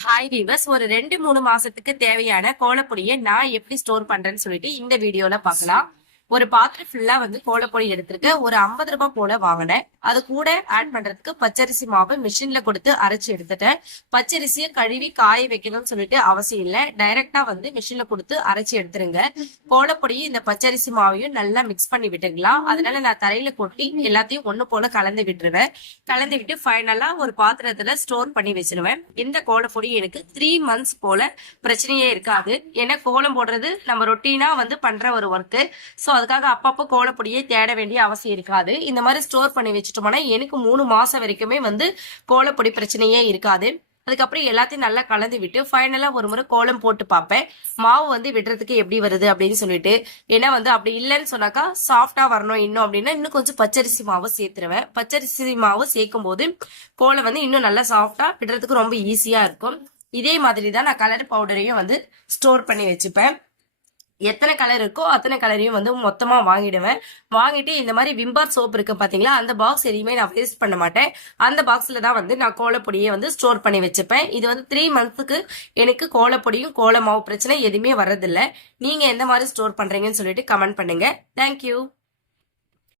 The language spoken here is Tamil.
ஹாய் வீவர்ஸ் ஒரு ரெண்டு மூணு மாசத்துக்கு தேவையான கோலப்பொடியை நான் எப்படி ஸ்டோர் பண்றேன்னு சொல்லிட்டு இந்த வீடியோல பாக்கலாம் ஒரு பாத்திரம் ஃபுல்லா வந்து கோலப்பொடி எடுத்திருக்கேன். ஒரு ஐம்பது ரூபாய் போல வாங்கினேன். அது கூட ஆட் பண்றதுக்கு பச்சரிசி மாவு மிஷின்ல கொடுத்து அரைச்சு எடுத்துட்டேன். பச்சரிசியை கழுவி காய வைக்கணும்னு சொல்லிட்டு அவசியம் இல்லை. டைரக்டா வந்து மிஷின்ல கொடுத்து அரைச்சு எடுத்துருங்க. கோலப்பொடியும் இந்த பச்சரிசி மாவையும் நல்லா மிக்ஸ் பண்ணி விட்டுக்கலாம் அதனால நான் தரையில கொட்டி எல்லாத்தையும் ஒண்ணு போல கலந்து விட்டுருவேன். கலந்து விட்டு ஃபைனலா ஒரு பாத்திரத்துல ஸ்டோர் பண்ணி வச்சிருவேன். இந்த கோலப்பொடி எனக்கு த்ரீ மந்த்ஸ் போல பிரச்சனையே இருக்காது. ஏன்னா கோலம் போடுறது நம்ம ரொட்டீனா வந்து பண்ற ஒரு ஒர்க்கு ஸோ அதுக்காக அப்பப்போ கோலப்பொடியை தேட வேண்டிய அவசியம் இருக்காது. இந்த மாதிரி ஸ்டோர் பண்ணி வச்சுட்டோம்னா எனக்கு மூணு மாசம் வரைக்குமே வந்து கோலப்பொடி பிரச்சனையே இருக்காது. அதுக்கப்புறம் எல்லாத்தையும் நல்லா கலந்து விட்டு ஃபைனலாக ஒரு முறை கோலம் போட்டு பார்ப்பேன். மாவு வந்து விடுறதுக்கு எப்படி வருது அப்படின்னு சொல்லிட்டு. ஏன்னா வந்து அப்படி இல்லைன்னு சொன்னாக்கா சாஃப்டா வரணும் இன்னும் அப்படின்னா இன்னும் கொஞ்சம் பச்சரிசி மாவு சேர்த்துருவேன். பச்சரிசி மாவு சேர்க்கும் போது கோலம் வந்து இன்னும் நல்லா சாஃப்டா விடுறதுக்கு ரொம்ப ஈஸியா இருக்கும். இதே மாதிரி தான் நான் கலர் பவுடரையும் வந்து ஸ்டோர் பண்ணி வச்சுப்பேன். எத்தனை கலர் இருக்கோ அத்தனை கலரையும் வந்து மொத்தமாக வாங்கிடுவேன். வாங்கிட்டு இந்த மாதிரி விம்பார் சோப் இருக்கு பார்த்தீங்களா அந்த பாக்ஸ் எதையுமே நான் வேஸ்ட் பண்ண மாட்டேன். அந்த பாக்ஸில் தான் வந்து நான் கோலப்பொடியை வந்து ஸ்டோர் பண்ணி வச்சுப்பேன். இது வந்து த்ரீ மந்த்ஸுக்கு எனக்கு கோலப்பொடியும் கோல மாவு பிரச்சனை எதுவுமே வரதில்லை நீங்கள் எந்த மாதிரி ஸ்டோர் பண்ணுறீங்கன்னு சொல்லிட்டு கமெண்ட் பண்ணுங்கள் தேங்க்யூ